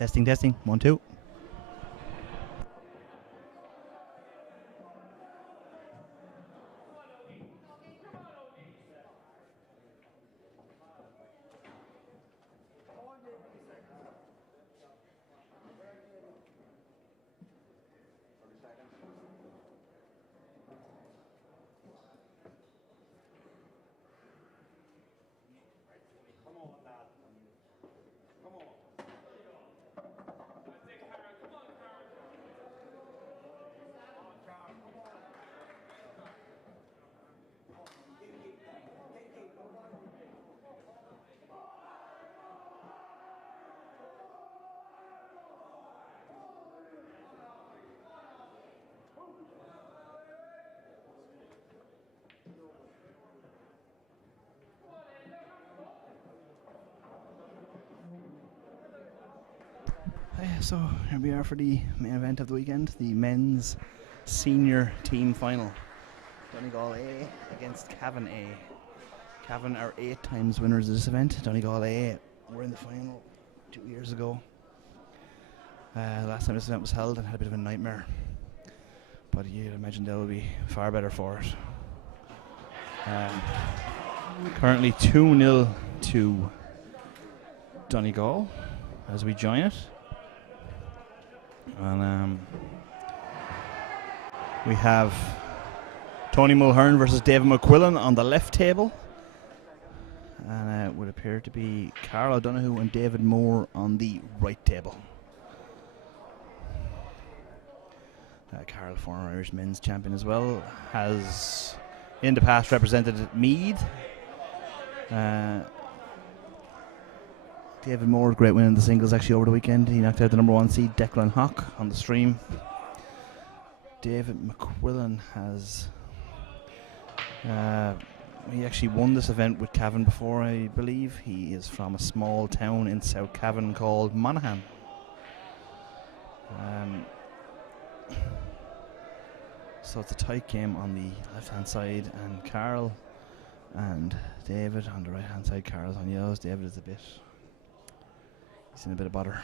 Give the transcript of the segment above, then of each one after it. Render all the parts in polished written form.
Testing, testing. 1, 2. So here we are for the main event of the weekend, the men's senior team final. Donegal A against Cavan A. Cavan are 8 times winners of this event. Donegal A were in the final 2 years ago. Last time this event was held and had a bit of a nightmare, but you'd imagine they'll be far better for it. Currently 2-0 to Donegal as we join it. And we have Tony Mulhern versus David McQuillan on the left table. And it would appear to be Carl O'Donoghue and David Moore on the right table. Carl, former Irish men's champion as well, has in the past represented Meath. David Moore, great win in the singles actually over the weekend. He knocked out the number 1 seed Declan Hock on the stream. David McQuillan has he actually won this event with Cavan before, I believe. He is from a small town in South Cavan called Monaghan. So it's a tight game on the left hand side, and Carl and David on the right hand side. Carl's on yellows, David is he's in a bit of bother.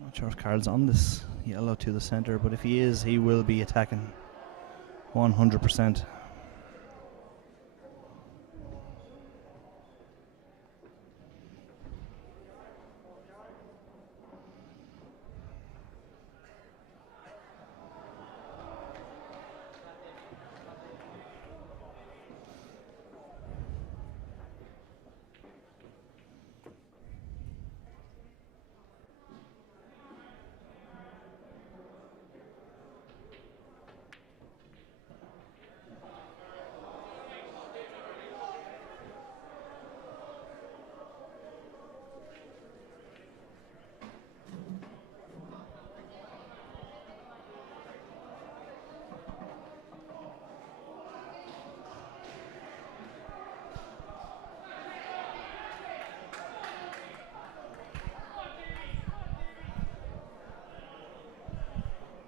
Not sure if Carl's on this yellow to the centre, but if he is, he will be attacking 100%.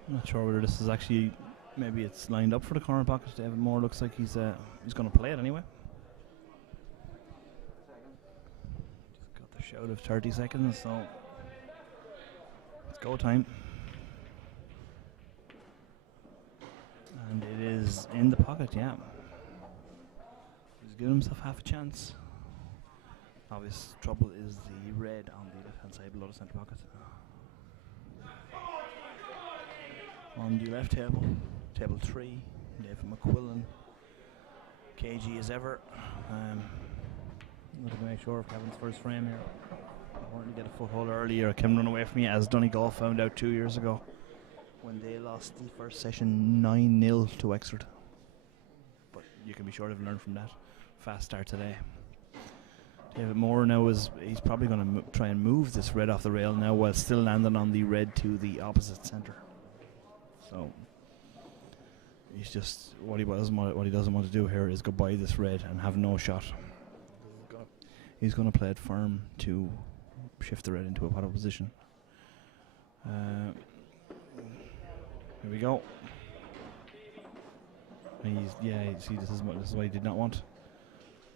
I'm not sure whether this is actually, maybe it's lined up for the corner pocket. David Moore looks like he's going to play it anyway. Just got the shout of 30 seconds, so it's go time. And it is in the pocket, yeah. He's giving himself half a chance. Obvious trouble is the red on the left hand side below the centre pocket. On the left table, table 3, David McQuillan, KG as ever. I'm going to make sure of Kevin's first frame here. I wanted to get a foothold earlier. Kevin run away from me, as Donegal found out 2 years ago when they lost the first session 9-0 to Wexford. But you can be sure they've learned from that. Fast start today. David Moore now he's probably going to try and move this red off the rail now while still landing on the red to the opposite centre. So he's just what he doesn't want to do here is go by this red and have no shot. He's going to play it firm to shift the red into a potter position. Here we go. And see, this is what he did not want.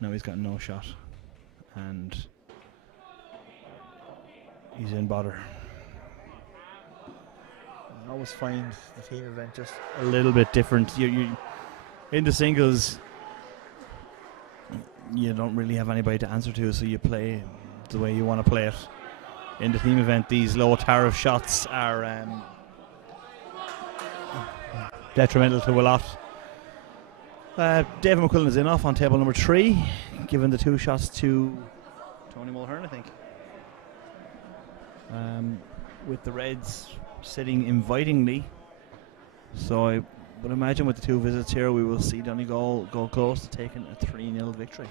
Now he's got no shot, and he's in bother. I always find the team event just a little bit different. You in the singles, you don't really have anybody to answer to, so you play the way you want to play it. In the team event, these low tariff shots are detrimental to a lot. David McQuillan is in off on table number 3, giving the 2 shots to Tony Mulhern, I think. With the Reds sitting invitingly, so I would imagine with the 2 visits here we will see Donegal go close to taking a 3-0 victory,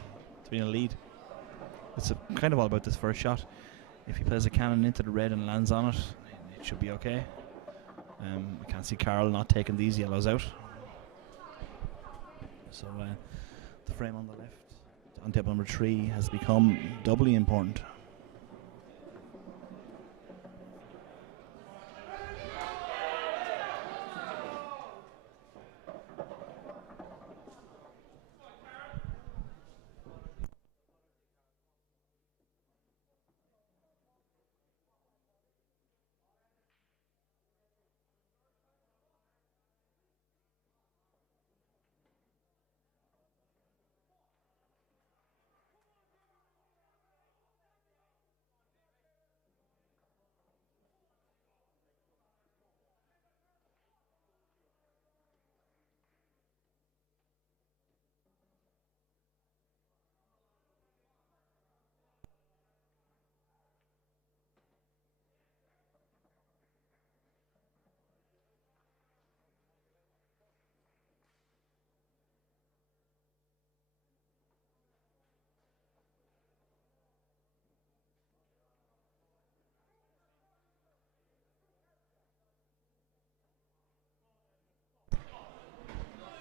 3-0 lead. It's kind of all about this first shot. If he plays a cannon into the red and lands on it, it should be okay. I can't see Carl not taking these yellows out. So the frame on the left on table number 3 has become doubly important.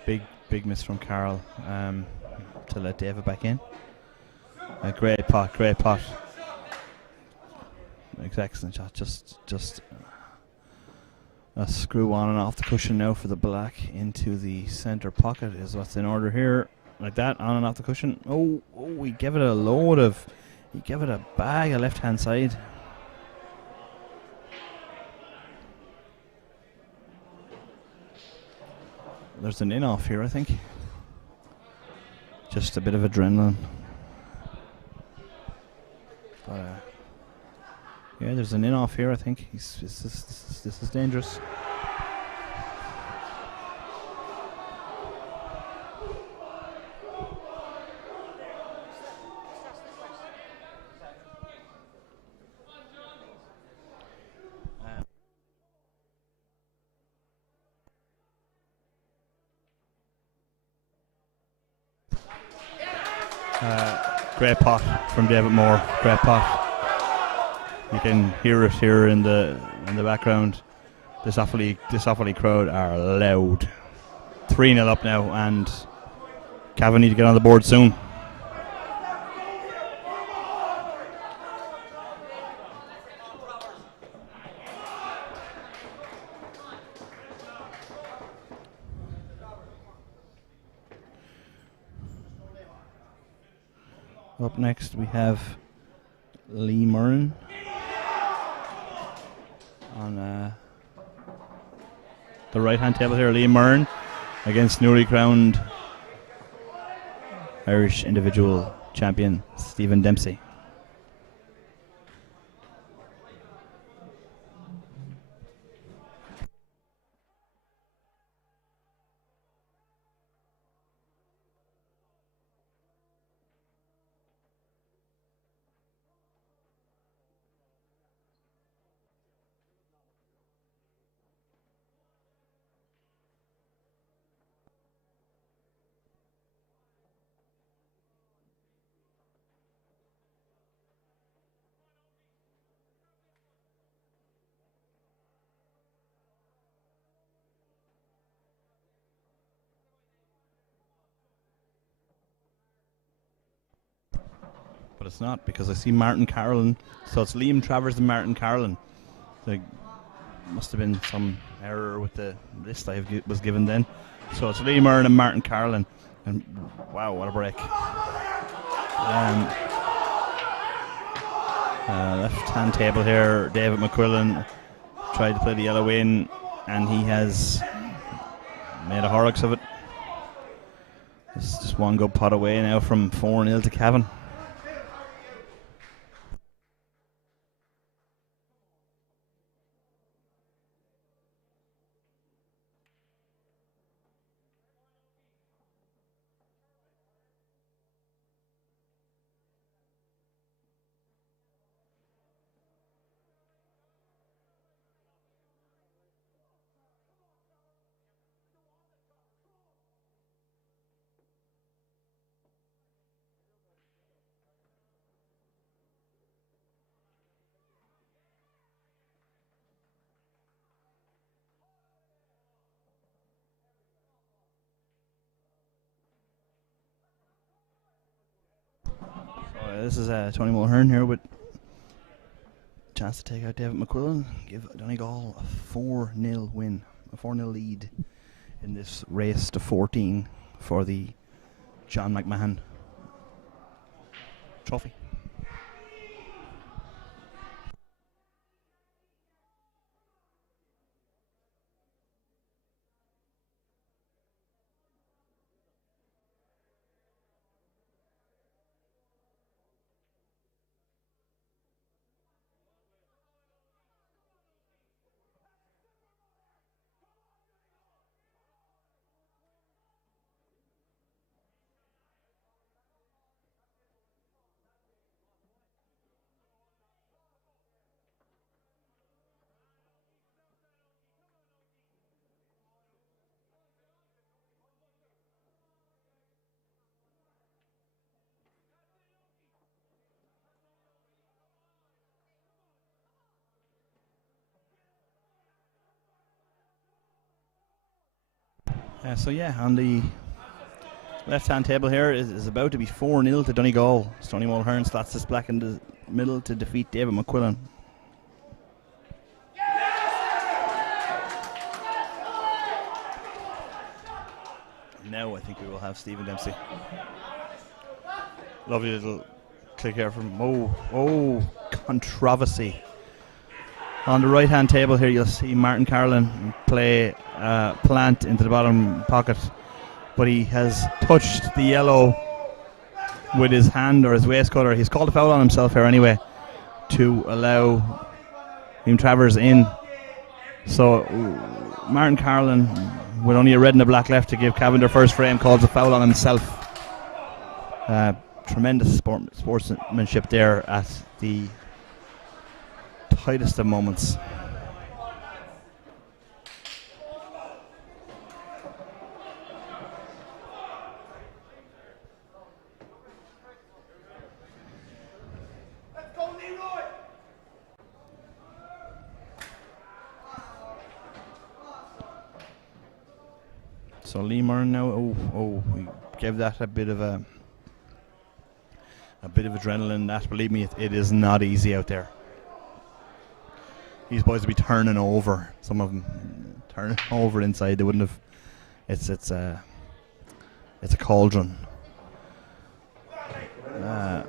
Big miss from Carroll to let David back in. A great pot. Excellent shot. Just a screw on and off the cushion now for the black into the centre pocket is what's in order here. Like that, on and off the cushion. Oh, he gave it a bag of left hand side. There's an in off here, I think. Just a bit of adrenaline. But yeah, there's an in off here, I think. This is dangerous. Great pot from David Moore. Great pot. You can hear it here in the background. This Offaly crowd are loud. 3-0 up now, and Cavan need to get on the board soon. Up next we have Lee Murren on the right hand table here. Lee Murren against newly crowned Irish individual champion Stephen Dempsey. But it's not, because I see Martin Carolyn. So it's Liam Travers and Martin Carolyn. There must have been some error with the list I was given then. So it's Liam Murren and Martin Carolyn. And wow, what a break. Left hand table here. David McQuillan tried to play the yellow in, and he has made a horrocks of it. It's just one good pot away now from 4-0 to Cavan. This is Tony Mulhern here with chance to take out David McQuillan, give Donegal a 4-0 win, a 4-0 lead in this race to 14 for the John McMahon trophy. So yeah, on the left-hand table here is about to be 4-0 to Donegal. Stony Mulhern slots this black in the middle to defeat David McQuillan. Now I think we will have Stephen Dempsey. Lovely little click here from controversy. On the right hand table here you'll see Martin Carlin play plant into the bottom pocket, but he has touched the yellow with his hand or his waistcoat, or he's called a foul on himself here anyway to allow Liam Travers in. So Martin Carlin, with only a red and a black left to give Cavan their first frame, calls a foul on himself. Tremendous sportsmanship there at the tightest of moments. So Lee Murn now, we gave that a bit of adrenaline. That, believe me, it is not easy out there. These boys will be turning over. Some of them turning over inside. They wouldn't have. It's a cauldron. But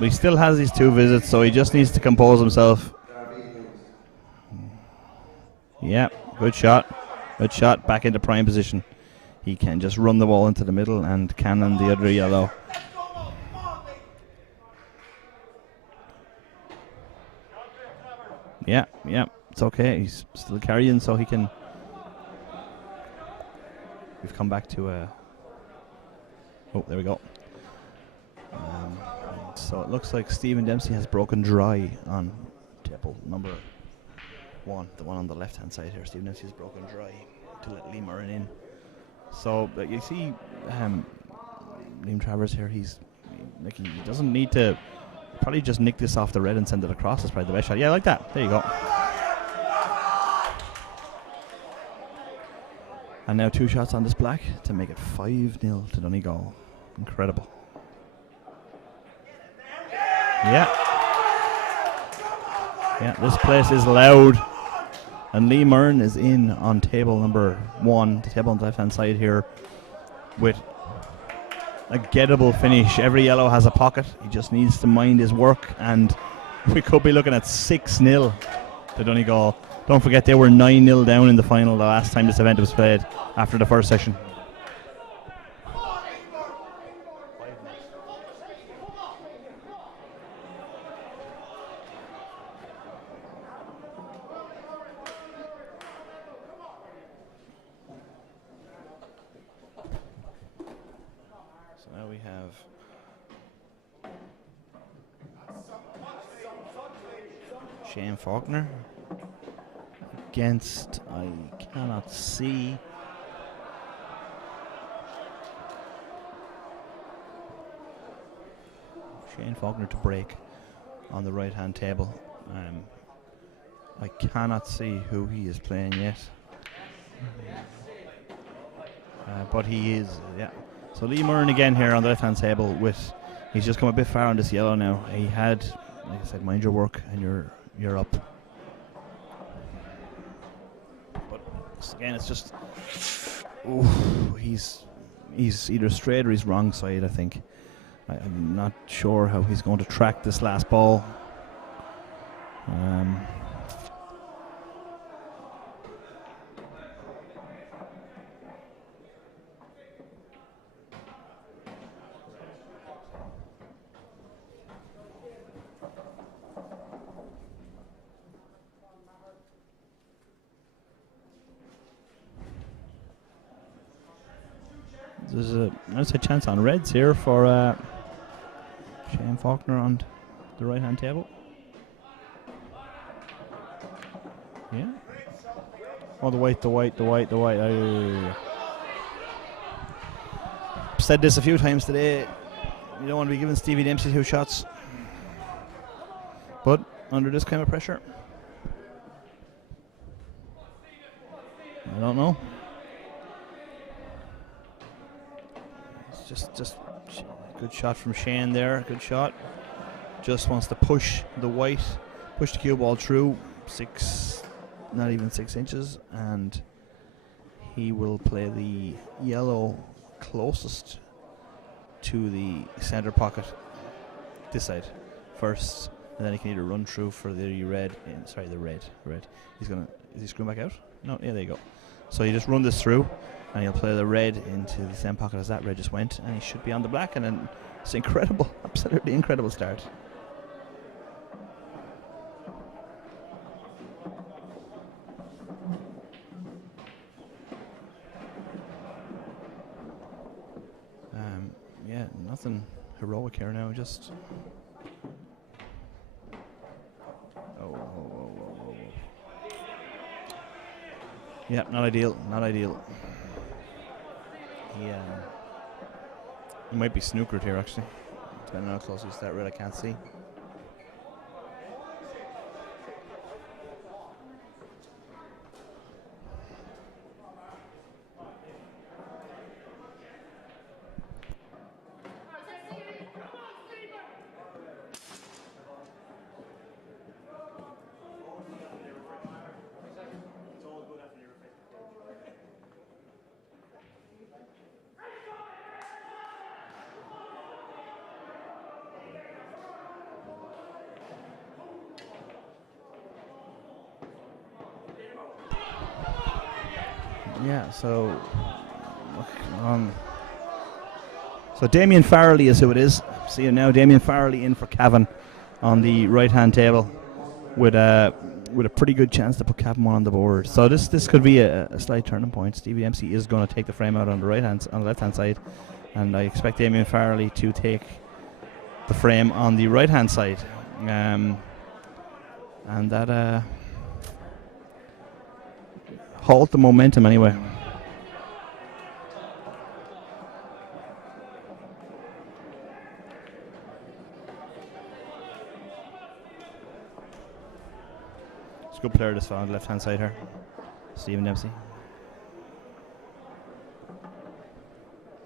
he still has these 2 visits, so he just needs to compose himself. Yeah, good shot. Good shot, back into prime position. He can just run the ball into the middle and cannon the other yellow. Yeah, it's okay. He's still carrying, so he can. We've come back to oh, there we go. So it looks like Stephen Dempsey has broken dry on table number 1, the one on the left hand side here. Stephen Dempsey has broken dry to let Liam Murren in. So you see Liam Travers here, he doesn't need to, probably just nick this off the red and send it across. That's probably the best shot. Yeah, like that. There you go. And now 2 shots on this black to make it 5-0 to Donegal. Incredible. Yeah, this place is loud. And Lee Murn is in on table number 1, the table on the left-hand side here, with a gettable finish. Every yellow has a pocket. He just needs to mind his work, and we could be looking at 6-0 to Donegal. Don't forget they were 9-0 down in the final the last time this event was played after the first session. Shane Faulkner against, I cannot see. Shane Faulkner to break on the right hand table. I cannot see who he is playing yet. But he is, yeah. So Lee Murren again here on the left hand table with, he's just come a bit far on this yellow now. He had, like I said, mind your work and you're up. But again, it's just, he's either straight or he's wrong side, I think. I'm not sure how he's going to track this last ball. There's a chance on reds here for Shane Faulkner on the right hand table. Yeah. Oh, the white. I've said this a few times today. You don't want to be giving Stevie Dempsey 2 shots. But under this kind of pressure. I don't know. It's just good shot from Shane there. Good shot. Just wants to push the cue ball through not even 6 inches, and he will play the yellow closest to the center pocket this side first, and then he can either run through for the red. The red. Is he screwing back out? No. Yeah, there you go. So you just run this through, and he'll play the red into the same pocket as that red just went, and he should be on the black. And then it's incredible, absolutely incredible start. Yeah, nothing heroic here now. Just yeah, not ideal. He might be snookered here, actually. Depending on how close he's that red, I can't see. Yeah, so Damien Farrelly is who it is. See you now, Damien Farrelly in for Cavan on the right-hand table with a pretty good chance to put Cavan on the board. So this could be a slight turning point. Stevie Dempsey is going to take the frame out on the left-hand side, and I expect Damien Farrelly to take the frame on the right-hand side, and that halt the momentum anyway. It's a good player this far on the left hand side here, Stephen Dempsey.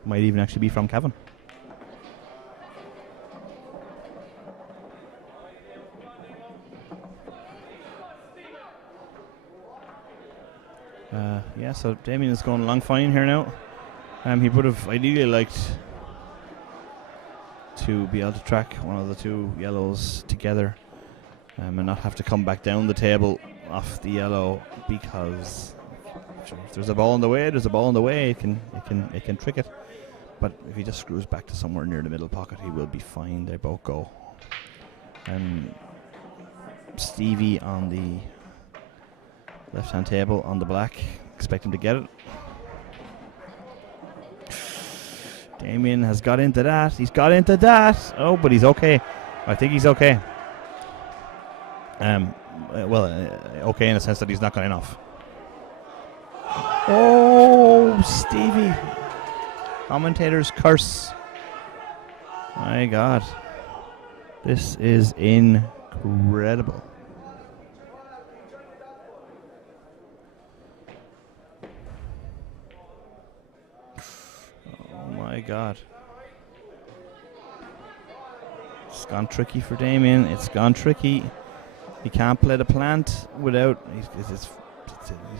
Might even actually be from Cavan. Yeah, so Damien is going along fine here now. He would have ideally liked to be able to track one of the two yellows together, and not have to come back down the table off the yellow, because if there's a ball in the way, it can trick it. But if he just screws back to somewhere near the middle pocket, he will be fine. They both go. And Stevie on the left-hand table on the black, expect him to get it. Damien has got into that. He's got into that. Oh, but he's okay. I think he's okay. Okay in the sense that he's not going off. Oh, Stevie. Commentator's curse. My God. This is incredible. Oh my God. It's gone tricky for Damien. It's gone tricky. He can't play the plant without... He's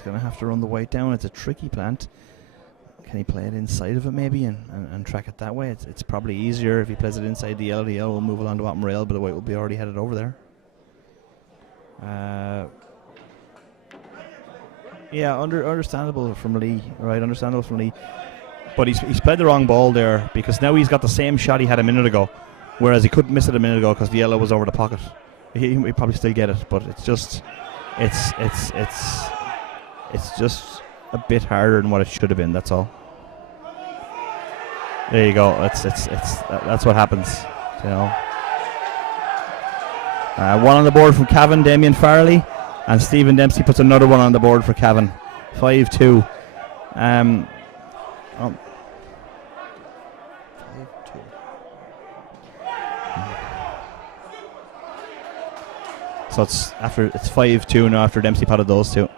going to have to run the white down. It's a tricky plant. Can he play it inside of it maybe and track it that way? It's probably easier if he plays it inside the yellow. The yellow will move along the bottom rail, but the white will be already headed over there. Yeah, understandable from Lee. Right, understandable from Lee. But he's played the wrong ball there, because now he's got the same shot he had a minute ago, whereas he couldn't miss it a minute ago because the yellow was over the pocket. He probably still get it, but it's just a bit harder than what it should have been. That's all. There you go. That's what happens. You know. One on the board from Cavan, Damien Farrelly, and Stephen Dempsey puts another one on the board for Cavan. 5-2. 5-2. So it's 5-2 now after Dempsey potted those two.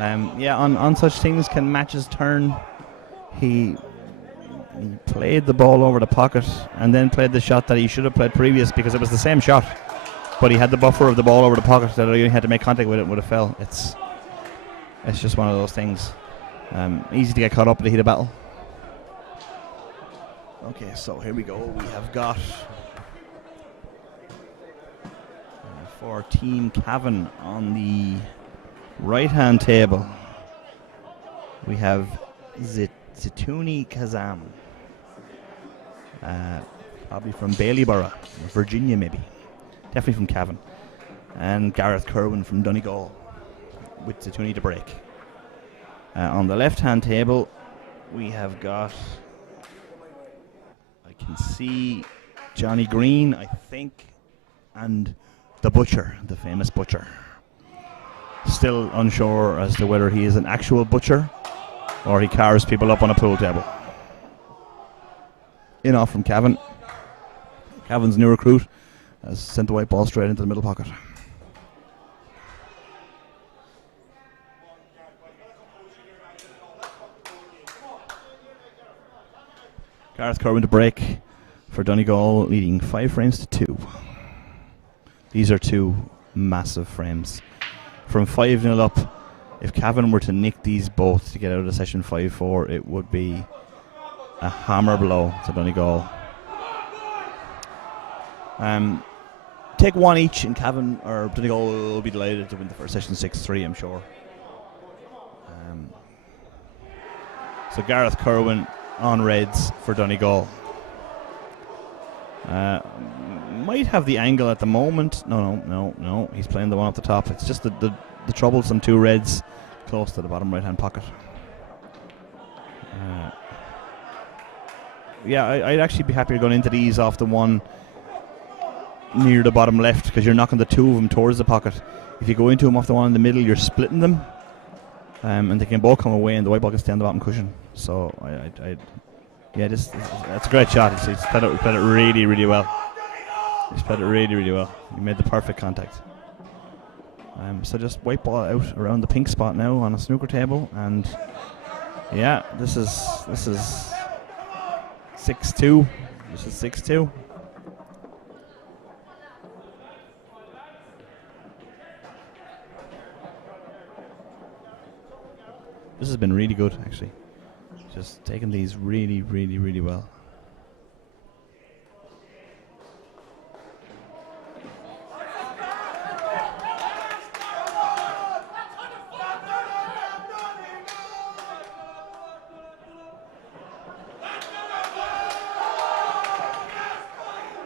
Yeah, on such things can matches turn. He played the ball over the pocket and then played the shot that he should have played previous, because it was the same shot, but he had the buffer of the ball over the pocket that he had to make contact with it and would have fell. It's just one of those things. Easy to get caught up in the heat of battle. Okay, so here we go. We have got for Team Cavan on the right-hand table, we have Zituni Kazam, probably from Baileyborough, Virginia maybe, definitely from Cavan, and Gareth Kerwin from Donegal, with Zituni to break. On the left-hand table, we have got, I can see Johnny Green, I think, and the Butcher, the famous Butcher. Still unsure as to whether he is an actual butcher or he carves people up on a pool table. In off from Cavan. Cavan's new recruit has sent the white ball straight into the middle pocket. Gareth Kerwin to break for Donegal, leading 5 frames to 2. These are 2 massive frames. From 5-0 up, if Cavan were to nick these both to get out of the session 5-4, it would be a hammer blow to Donegal. Take 1 each, and Cavan or Donegal will be delighted to win the first session 6-3, I'm sure. So Gareth Kerwin on reds for Donegal. Might have the angle at the moment. No. He's playing the one off the top. It's just the troublesome 2 reds close to the bottom right-hand pocket. Yeah, I'd actually be happier going into these off the one near the bottom left, because you're knocking the 2 of them towards the pocket. If you go into them off the one in the middle, you're splitting them, and they can both come away, and the white ball can stay on the bottom cushion. So yeah, that's a great shot. He's played it really, really well. He's played it really, really well. He made the perfect contact. So just white ball out around the pink spot now on a snooker table, and yeah, this is 6-2. This is 6-2. This has been really good, actually. Just taking these really, really, really well.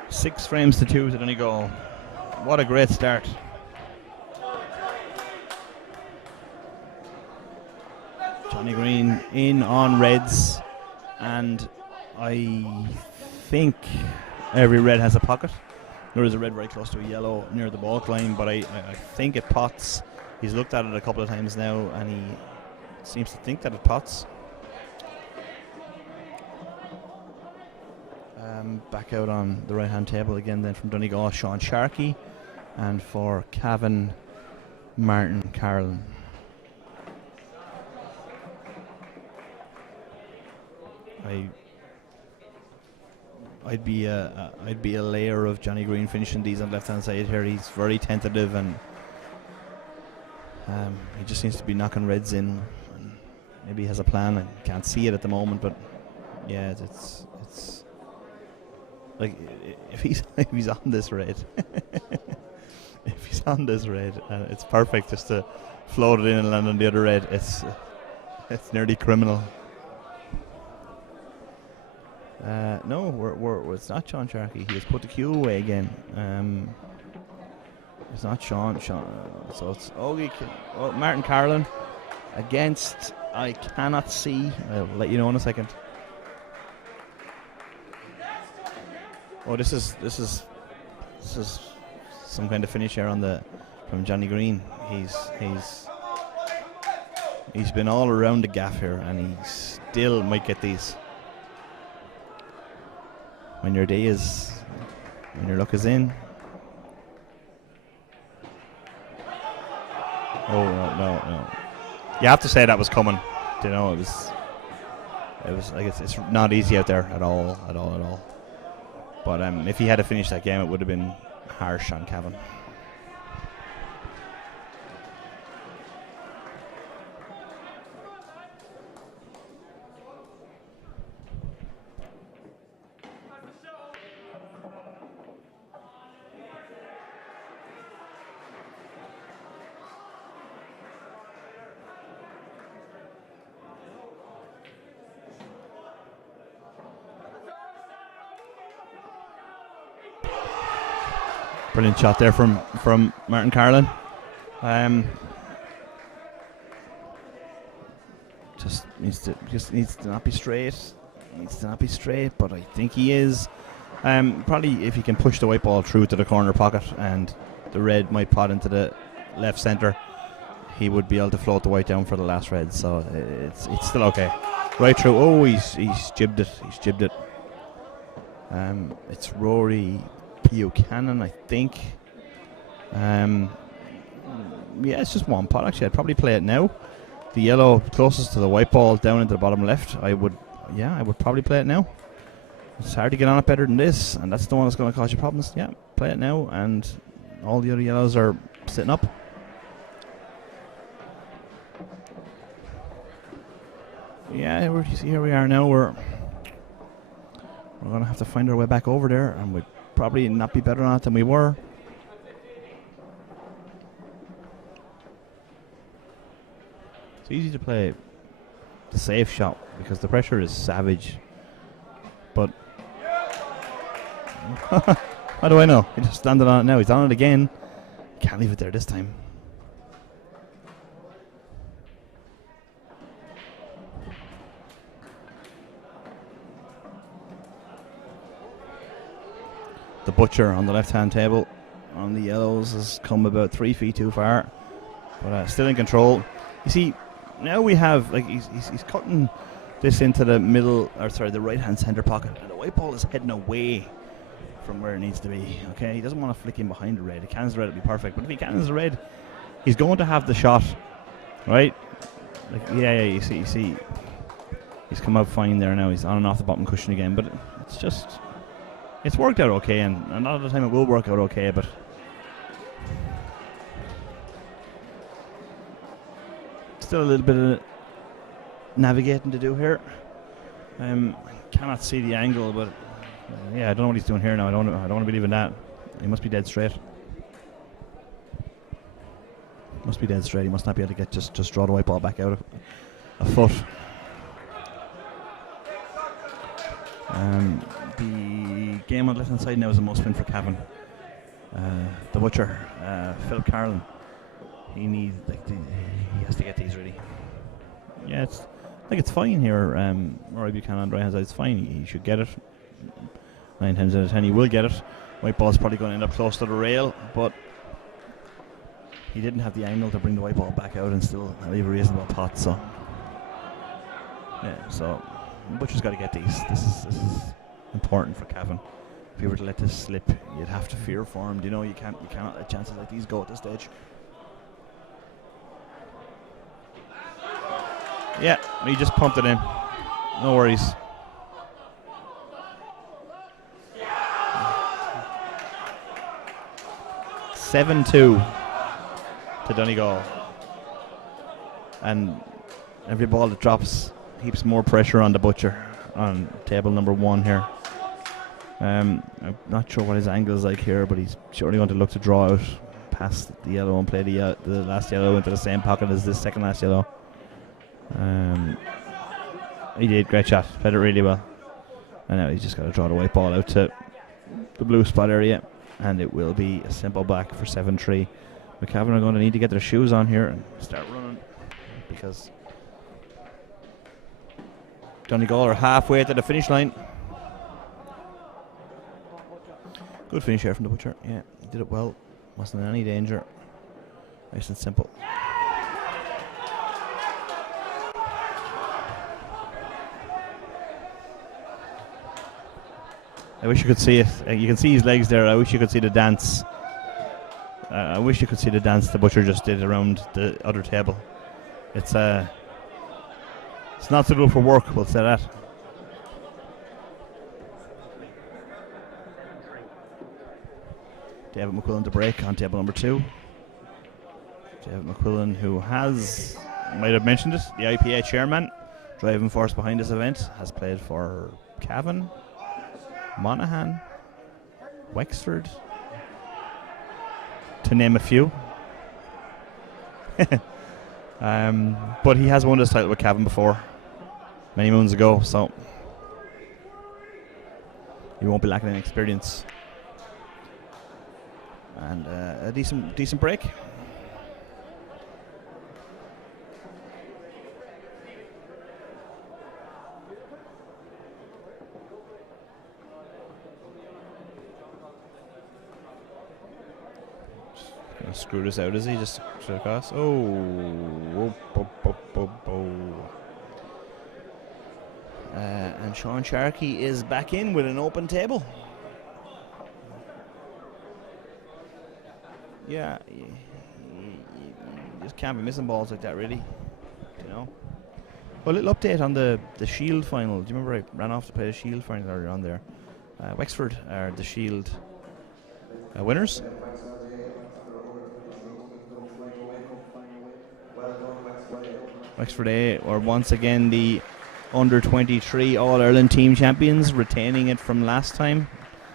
Six frames to 2 to Donegal. What a great start. Johnny Green in on reds, and I think every red has a pocket. There is a red very close to a yellow near the baulk line, but I think it pots. He's looked at it a couple of times now, and he seems to think that it pots. Back out on the right-hand table again then from Donegal, Sean Sharkey, and for Cavan, Martin Carlin. I'd be a layer of Johnny Green finishing these on the left-hand side here. He's very tentative, and he just seems to be knocking reds in. And maybe he has a plan. I can't see it at the moment, but yeah, it's like if he's on this red, if he's on this red, it's perfect just to float it in and land on the other red. It's nearly criminal. No, it's not Sean Sharkey. He has put the cue away again. It's not Sean. So it's Martin Carlin against. I cannot see. I'll let you know in a second. Oh, this is some kind of finish here from Johnny Green. He's been all around the gaff here, and he still might get these. When your luck is in. Oh no. you have to say that was coming. You know, it was like it's not easy out there at all. But if he had to finish that game, it would have been harsh on Cavan. Brilliant shot there from Martin Carlin. Just needs to not be straight. But I think he is. Probably if he can push the white ball through to the corner pocket and the red might pot into the left centre, he would be able to float the white down for the last red. So it's still okay. Right through. Oh, he's jibbed it. It's Rory Buchanan, I think. Yeah, it's just one pot. Actually, I'd probably play it now. The yellow closest to the white ball down into the bottom left. I would probably play it now. It's hard to get on it better than this, and that's the one that's going to cause you problems. Yeah, play it now, and all the other yellows are sitting up. Yeah, here we are now. We're going to have to find our way back over there, and we'd probably not be better on it than we were. It's easy to play the safe shot because the pressure is savage. But how do I know? He just landed on it now. He's on it again. Can't leave it there this time. The butcher on the left-hand table on the yellows has come about 3 feet too far, but still in control. You see, now we have, like, he's cutting this into the middle, or sorry, the right-hand centre pocket, and the white ball is heading away from where it needs to be. Okay, he doesn't want to flick in behind the red. If he cannons the red, it'll be perfect. But if he cannons the red, he's going to have the shot, right? Like, yeah, you see, he's come out fine there now. He's on and off the bottom cushion again, but it's just. It's worked out okay, and a lot of the time it will work out okay, but still a little bit of navigating to do here. Cannot see the angle, but yeah, I don't know what he's doing here now. I don't want to believe in that. He must be dead straight. He must not be able to get just draw the white ball back out a foot. The game on the left hand side now is a must win for Cavan. The butcher, Philip Carlin, he has to get these ready. Yeah, it's fine here. Rory Buchanan on the right hand side, it's fine. He should get it. 9 times out of 10 he will get it. White ball's probably going to end up close to the rail, but he didn't have the angle to bring the white ball back out and still leave a reasonable pot. So yeah, so the butcher's got to get these. This is important for Cavan. If you were to let this slip, you'd have to fear for him. You know, you cannot let chances like these go at this stage. Yeah, he just pumped it in. No worries. Yeah. 7-2 to Donegal. And every ball that drops heaps more pressure on the butcher on table number 1 here. I'm not sure what his angle is like here, but he's surely going to look to draw out past the yellow and play the last yellow into the same pocket as this second last yellow. He did, great shot, played it really well. And now he's just got to draw the white ball out to the blue spot area, and it will be a simple black for 7-3. But Cavan are going to need to get their shoes on here and start running, because Donegal are halfway to the finish line. Good finish here from the butcher. Yeah, he did it well. Wasn't in any danger. Nice and simple. I wish you could see it. You can see his legs there. I wish you could see the dance. I wish you could see the dance the butcher just did around the other table. It's not suitable for work, we'll say that. David McQuillan to break on table number 2. David McQuillan, who might have mentioned it, the IPA chairman, driving force behind this event, has played for Cavan, Monaghan, Wexford, to name a few. But he has won this title with Cavan before, many moons ago, so he won't be lacking in experience. And a decent break. Gonna screw this out, is he? Just straight across. And Sean Sharkey is back in with an open table. Yeah, you just can't be missing balls like that, really. You know. Well, a little update on the Shield final. Do you remember I ran off to play the Shield final earlier on there? Wexford are the Shield winners. Wexford A are once again the under-23 All-Ireland team champions, retaining it from last time,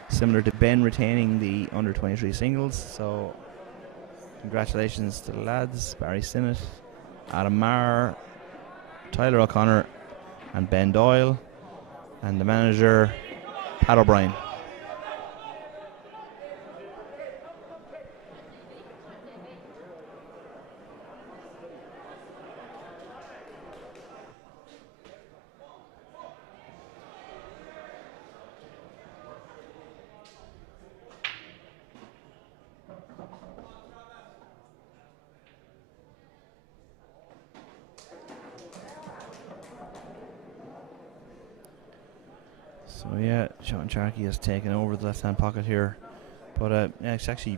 similar to Ben retaining the under-23 singles. So congratulations to the lads, Barry Sinnott, Adam Marr, Tyler O'Connor and Ben Doyle, and the manager Pat O'Brien. So yeah, Sean Sharkey has taken over the left-hand pocket here, but yeah, it's actually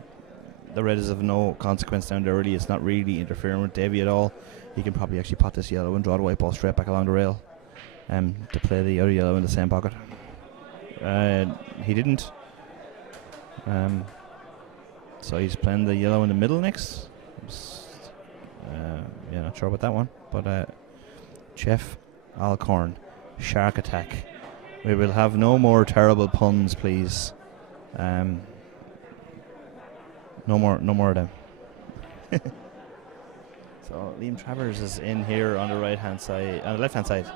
the red is of no consequence down there. Really, it's not really interfering with Davy at all. He can probably actually pot this yellow and draw the white ball straight back along the rail, to play the other yellow in the same pocket. He didn't. So he's playing the yellow in the middle next. Yeah, not sure about that one, but Jeff Alcorn, Shark Attack. We will have no more terrible puns, please. No more of them. So Liam Travers is in here on the right-hand side, on the left-hand side,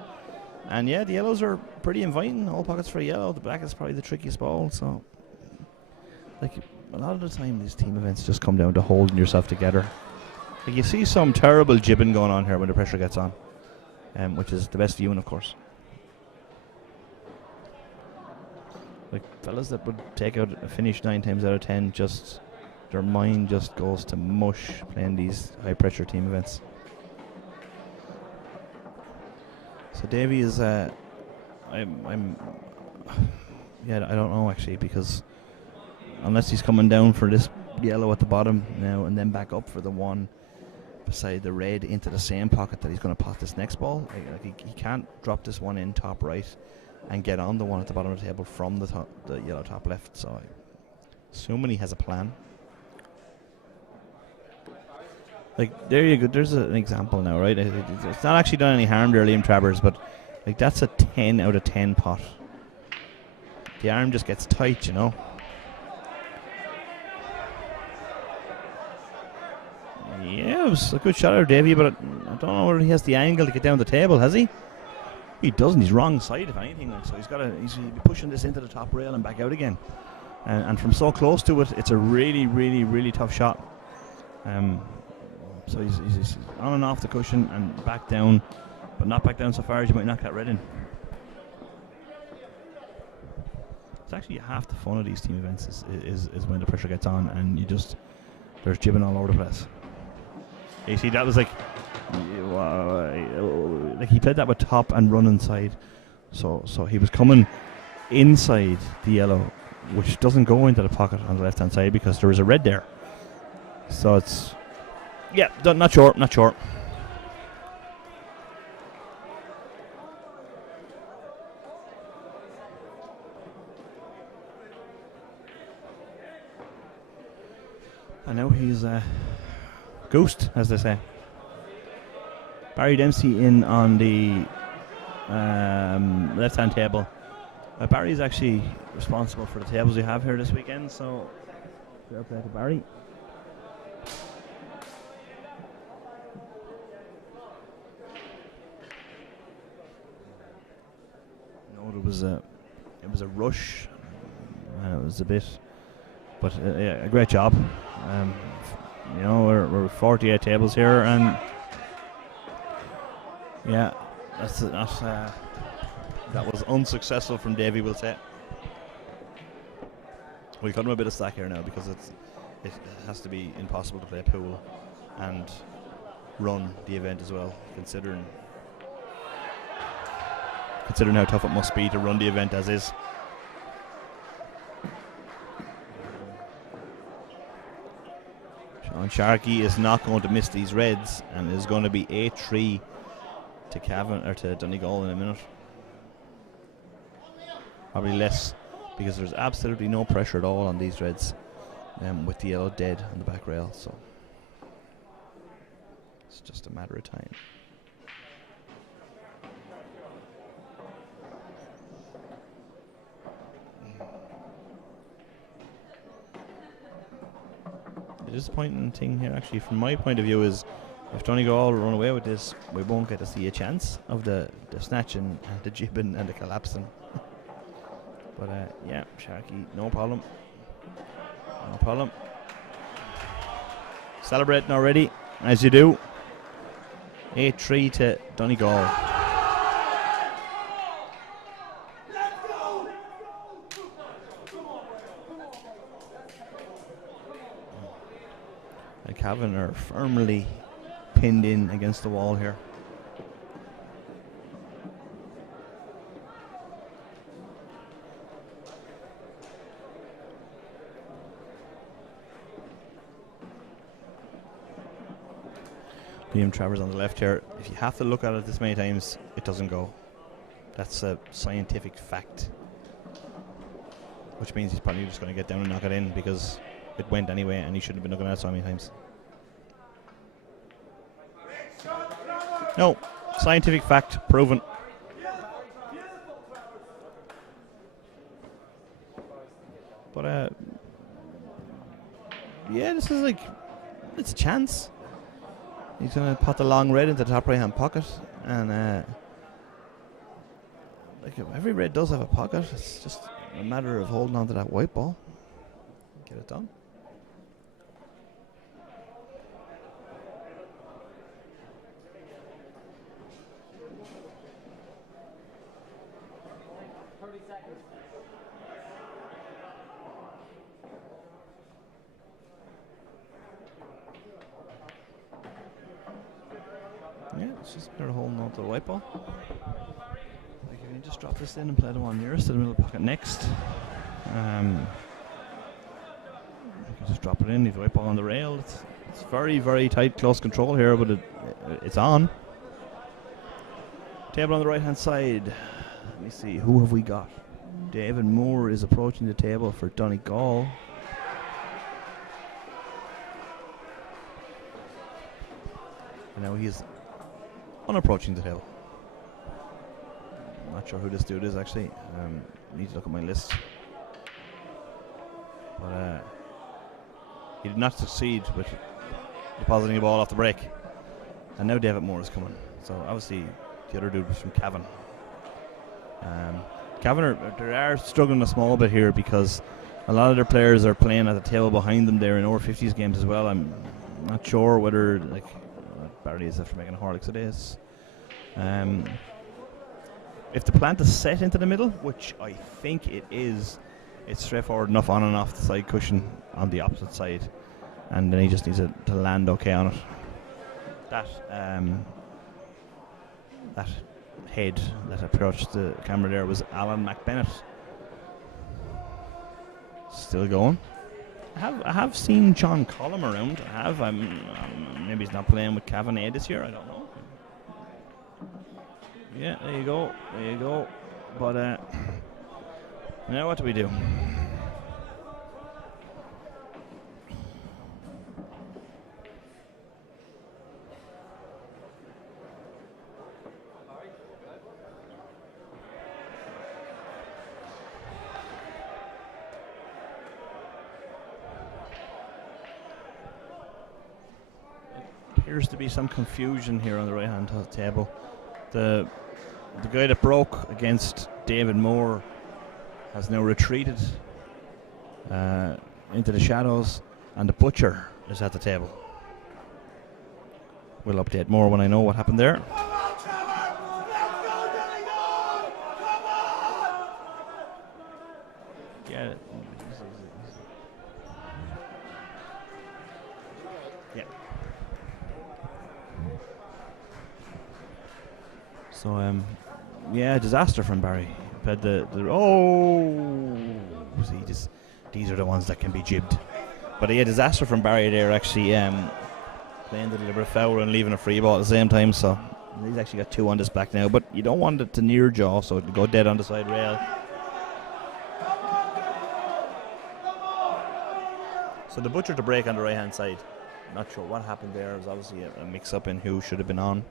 and yeah, the yellows are pretty inviting. All pockets for yellow. The black is probably the trickiest ball. So, like a lot of the time, these team events just come down to holding yourself together. Like you see some terrible jibbing going on here when the pressure gets on, which is the best viewing, of course. Like fellas that would take out a finish 9 times out of 10, just their mind just goes to mush playing these high pressure team events. So Davy is yeah, I don't know actually, because unless he's coming down for this yellow at the bottom now and then back up for the one beside the red into the same pocket that he's going to pot this next ball. Like he can't drop this one in top right and get on the one at the bottom of the table from the yellow top left. So I assuming he has a plan. Like there you go. There's an example now, right? It's not actually done any harm to Liam Travers, but like that's a 10 out of 10 pot. The arm just gets tight, you know. Yeah, it was a good shot out of Davy, but I don't know whether he has the angle to get down the table, has he? He doesn't. He's wrong side, if anything. Like, so he's pushing this into the top rail and back out again. And from so close to it, it's a really, really, really tough shot. So he's on and off the cushion and back down, but not back down so far as you might knock that red in. It's actually half the fun of these team events is when the pressure gets on and there's jibbing all over the place. You see, that was like he played that with top and run inside, so he was coming inside the yellow, which doesn't go into the pocket on the left hand side because there is a red there. So it's not short. And now he's ghost, as they say. Barry Dempsey in on the left-hand table. Barry's actually responsible for the tables we have here this weekend, so fair play to Barry. No, it was a rush, and it was a bit, but yeah, a great job. You know, we're 48 tables here, and yeah, that was unsuccessful from Davy, we'll say. We'll cut him a bit of slack here now because it has to be impossible to play pool and run the event as well, considering how tough it must be to run the event as is. Sean Sharkey is not going to miss these reds and is going to be 8-3 to Cavan, or to Donegal in a minute. Probably less, because there's absolutely no pressure at all on these reds, with the yellow dead on the back rail, so it's just a matter of time. The disappointing thing here, actually, from my point of view, is if Donegal run away with this, we won't get to see a chance of the snatching and the jibbing and the collapsing. But yeah, Sharky, no problem. No problem. Celebrating already, as you do. 8-3 to Donegal. And Cavan are firmly pinned in against the wall here. Liam Travers on the left here. If you have to look at it this many times, it doesn't go. That's a scientific fact. Which means he's probably just going to get down and knock it in because it went anyway and he shouldn't have been looking at it so many times. No, scientific fact proven. But yeah, this is like, it's a chance. He's going to pot the long red into the top right hand pocket, and like every red does have a pocket. It's just a matter of holding on to that white ball, get it done. Yeah, it's just a matter of holding on to the white ball. Like if you just drop this in and play the one nearest to the middle of the pocket next, you can just drop it in, leave the white ball on the rail. It's very, very tight, close control here, but it's on. Table on the right hand side. Let me see, who have we got? David Moore is approaching the table for Donegal. And now he's unapproaching the table. Not sure who this dude is actually. Need to look at my list. But he did not succeed with depositing the ball off the break. And now David Moore is coming. So obviously the other dude was from Cavan. Cavan are struggling a small bit here because a lot of their players are playing at the table behind them there in over 50s games as well. I'm not sure whether like Barry is after making a Horlicks it is. If the plant is set into the middle, which I think it is, it's straightforward enough on and off the side cushion on the opposite side, and then he just needs to land okay on it. That head that approached the camera there was Alan McBennett. Still going. I have seen John Collum around. I have. Maybe he's not playing with Cavan A this year. I don't know. Yeah, there you go. There you go. But now what do we do? appears to be some confusion here on the right hand table. The guy that broke against David Moore has now retreated into the shadows, and the butcher is at the table. We'll update more when I know what happened there. Yeah. Yeah. So yeah, disaster from Barry. But see, these are the ones that can be jibbed. But yeah, disaster from Barry there, actually playing the deliberate foul and leaving a free ball at the same time. So he's actually got 2 on this back now. But you don't want it to near jaw, so it'll go dead on the side rail. So the butcher to break on the right hand side. Not sure what happened there. It was obviously a mix up in who should have been on.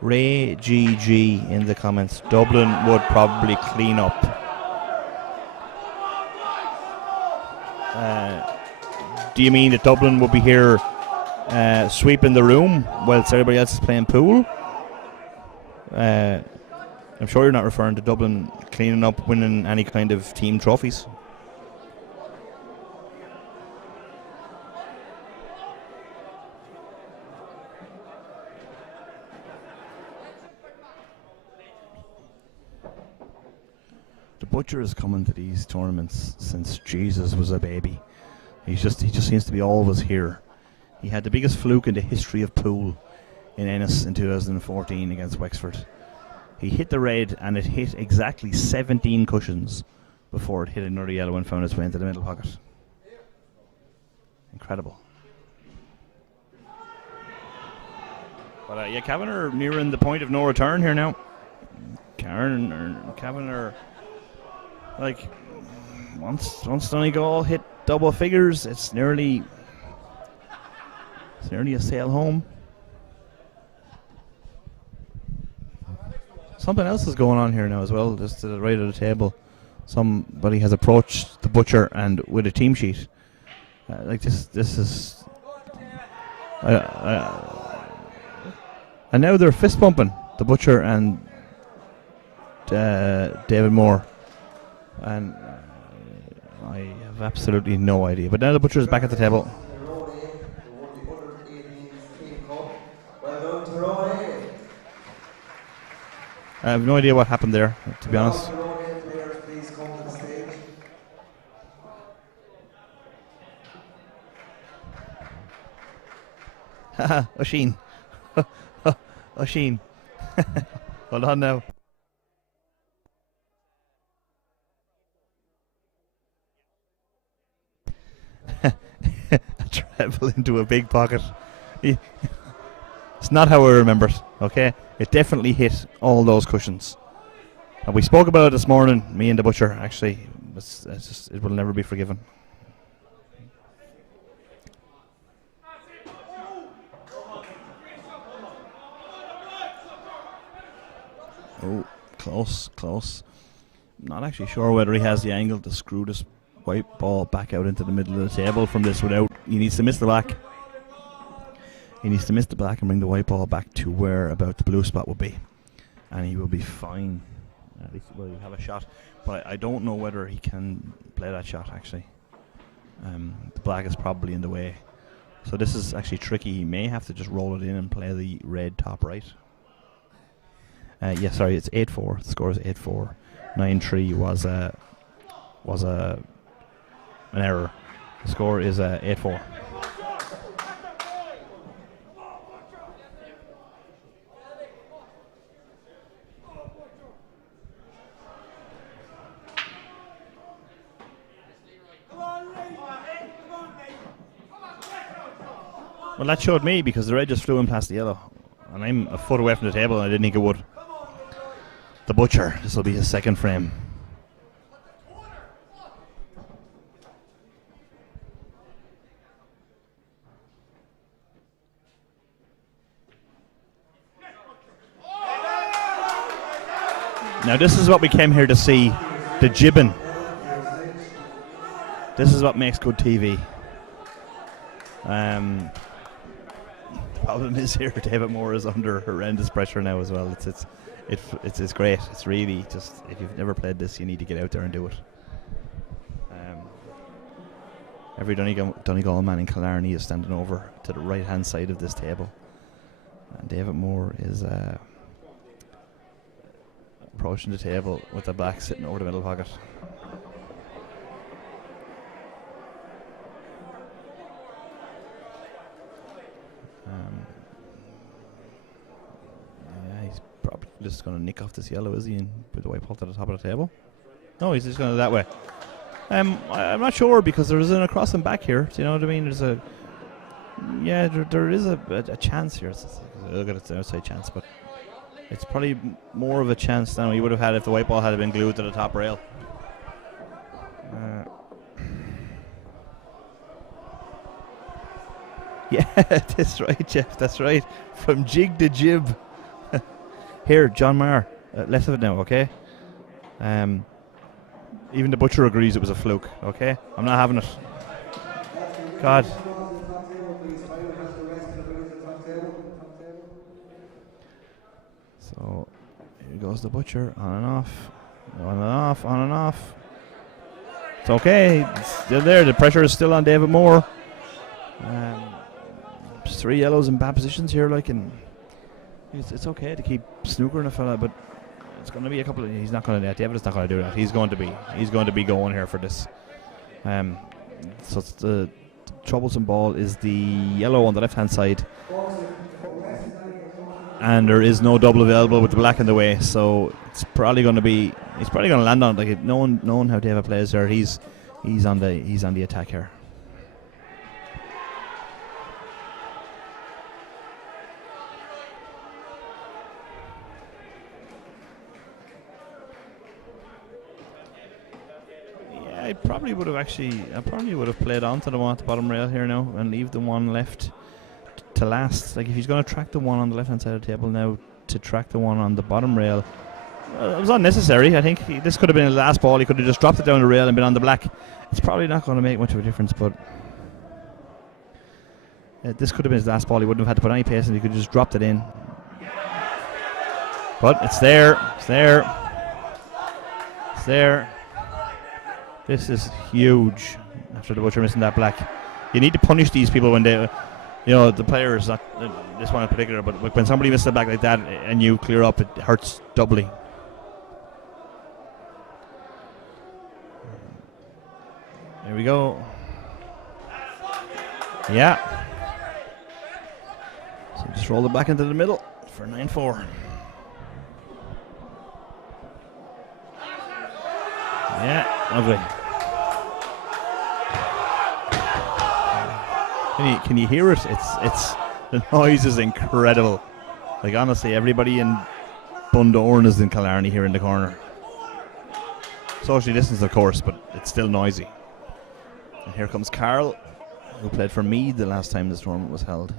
Ray GG in the comments. Dublin would probably clean up. Do you mean that Dublin will be here sweeping the room whilst everybody else is playing pool? I'm sure you're not referring to Dublin cleaning up, winning any kind of team trophies. The butcher is coming to these tournaments since Jesus was a baby. He just seems to be always here. He had the biggest fluke in the history of pool in Ennis in 2014 against Wexford. He hit the red and it hit exactly 17 cushions before it hit another yellow and found its way into the middle pocket. Incredible. But yeah, Cavan are nearing the point of no return here now. Cavan are like once Donegal hit double figures, it's nearly a sail home. Something else is going on here now as well, just to the right of the table. Somebody has approached the butcher and with a team sheet. Like this is. And now they're fist bumping, the butcher and David Moore. And I have absolutely no idea. But now the butcher is back at the table. I have no idea what happened there, to be honest. Haha, Oisin. Oisin. Hold on now. A treble into a big pocket. It's not how I remember it, okay? It definitely hit all those cushions. And we spoke about it this morning, me and the butcher, actually. It will never be forgiven. Oh, close. Not actually sure whether he has the angle to screw this white ball back out into the middle of the table from this without. He needs to miss the black. He needs to miss the black and bring the white ball back to where about the blue spot would be. And he will be fine. At least he'll have a shot. But I don't know whether he can play that shot, actually. The black is probably in the way. So this is actually tricky. He may have to just roll it in and play the red top right. Yeah, sorry, it's 8-4. The score is 8-4. 9-3 was an error. The score is 8-4. Well, that showed me because the red just flew in past the yellow. And I'm a foot away from the table and I didn't think it would. The butcher, this will be his second frame. Now this is what we came here to see, the jibbing. This is what makes good TV. problem is here, David Moore is under horrendous pressure now as well. It's great. It's really just, if you've never played this, you need to get out there and do it. Every Donegal man in Killarney is standing over to the right hand side of this table, and David Moore is approaching the table with the black sitting over the middle pocket. Yeah, he's probably just going to nick off this yellow, is he, and put the white ball to the top of the table? No, he's just going that way. I'm not sure, because there is an across and back here. Do you know what I mean? There's a there is a chance here. Look at it's an outside chance, but it's probably more of a chance than he would have had if the white ball had been glued to the top rail. Yeah, that's right, Jeff. That's right. From jig to jib. Here, John Maher, less of it now, okay? Even the butcher agrees it was a fluke, okay? I'm not having it. God. So, here goes the butcher, on and off. On and off, on and off. It's okay, it's still there. The pressure is still on David Moore. There's 3 yellows in bad positions here, like, and it's okay to keep snookering a fella, but it's going to be a couple of. He's not going to. David's not going to do that. He's going to be going here for this. So it's the troublesome ball is the yellow on the left hand side, and there is no double available with the black in the way. So it's probably going to be. He's probably going to land on it. Like, knowing how David plays there, he's on the attack here. I probably would have played on to the one at the bottom rail here now and leave the one left to last. Like, if he's going to track the one on the left hand side of the table now to track the one on the bottom rail, it was unnecessary. I think this could have been his last ball. He could have just dropped it down the rail and been on the black. It's probably not going to make much of a difference, but this could have been his last ball. He wouldn't have had to put any pace in. He could have just dropped it in. But it's there. It's there. It's there. This is huge after the butcher missing that black. You need to punish these people when they, the players, not this one in particular, but when somebody misses a black like that and you clear up, it hurts doubly. There we go. Yeah. So just roll it back into the middle for 9-4. Yeah, lovely. Can you hear it? It's the noise is incredible. Like, honestly, everybody in Bundoran is in Killarney here in the corner. Socially distanced, of course, but it's still noisy. And here comes Carl, who played for Meath the last time this tournament was held.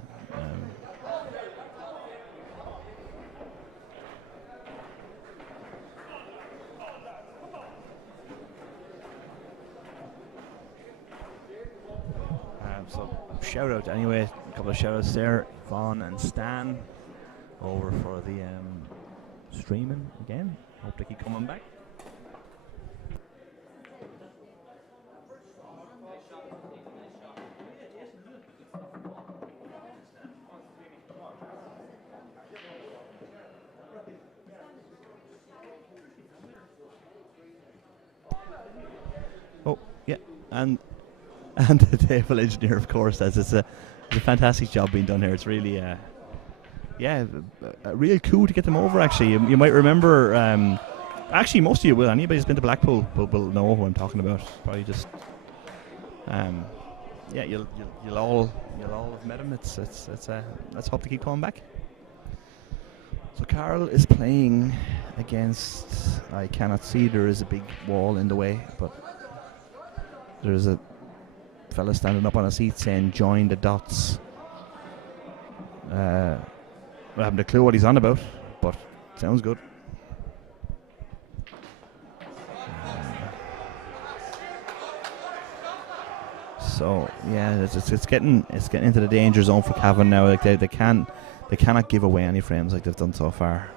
So shout out anyway, a couple of shout outs there. Vaughn and Stan over for the streaming again. Hope they keep coming back. Oh yeah, and the table engineer, of course, as it's a fantastic job being done here. It's really, a real coup to get them over. Actually, you might remember. Actually, most of you will. Anybody who's been to Blackpool will know who I'm talking about. Probably just, you'll all have met him. Let's hope to keep coming back. So Carl is playing against. I cannot see. There is a big wall in the way, but there's a fella standing up on a seat saying join the dots. I haven't a clue what he's on about, but sounds good. So yeah, it's getting into the danger zone for Cavan now. Like they cannot give away any frames like they've done so far.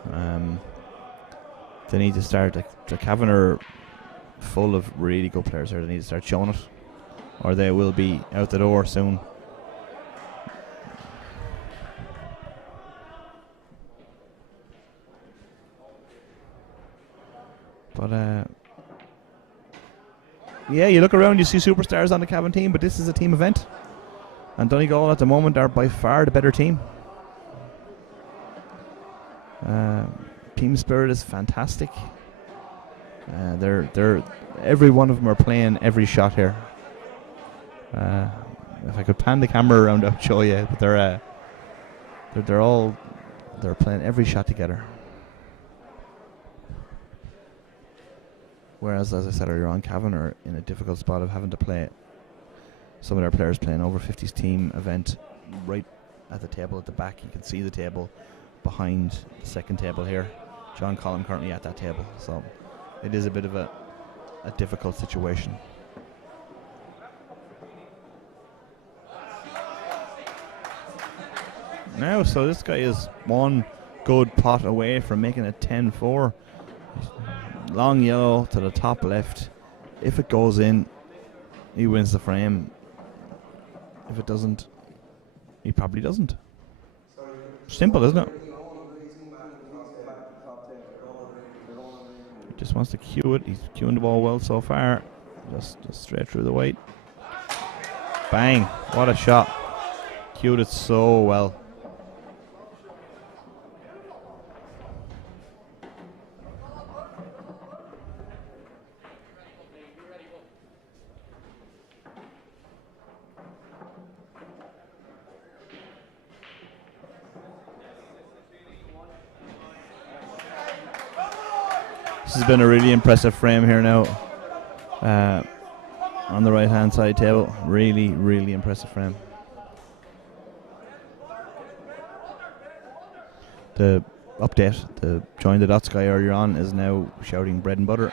They need to start. Like, the Cavan are full of really good players here. They need to start showing it, or they will be out the door soon. But yeah, you look around, you see superstars on the Cavan team, but this is a team event, and Donegal at the moment are by far the better team. Team spirit is fantastic. They're every one of them are playing every shot here. If I could pan the camera around, I'd show you. But they're playing every shot together. Whereas, as I said earlier on, Cavan are in a difficult spot of having to play some of their players playing over 50s team event right at the table at the back. You can see the table behind the second table here. John Collum currently at that table, so it is a bit of a difficult situation. Now, so this guy is one good pot away from making it 10-4. Long yellow to the top left. If it goes in, he wins the frame. If it doesn't, he probably doesn't. Simple, isn't it? He just wants to cue it. He's cueing the ball well so far. Just straight through the white. Bang! What a shot. Cued it so well. This has been a really impressive frame here now on the right hand side table. Really, really impressive frame. The update, the join the dots guy earlier on is now shouting bread and butter.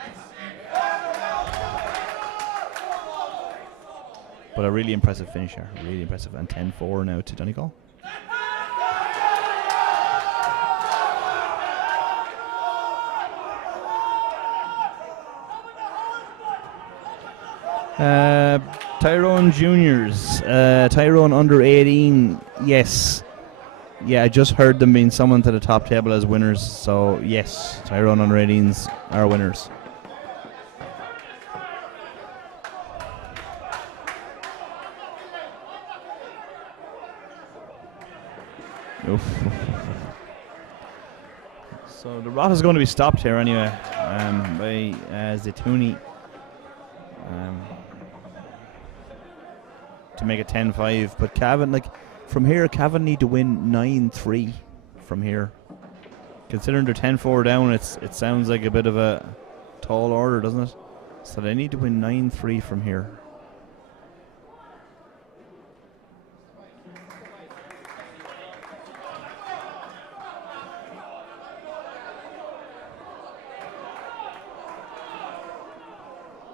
But a really impressive finish here, really impressive. And 10-4 now to Donegal. Tyrone Juniors, Tyrone under 18, yes. Yeah, I just heard them being summoned to the top table as winners, so yes, Tyrone under 18s are winners. Oof. So the rot is going to be stopped here anyway by Zetouni. To make it 10-5, but Cavan, like, from here, Cavan need to win 9-3 from here. Considering they're 10-4 down, it sounds like a bit of a tall order, doesn't it? So they need to win 9-3 from here.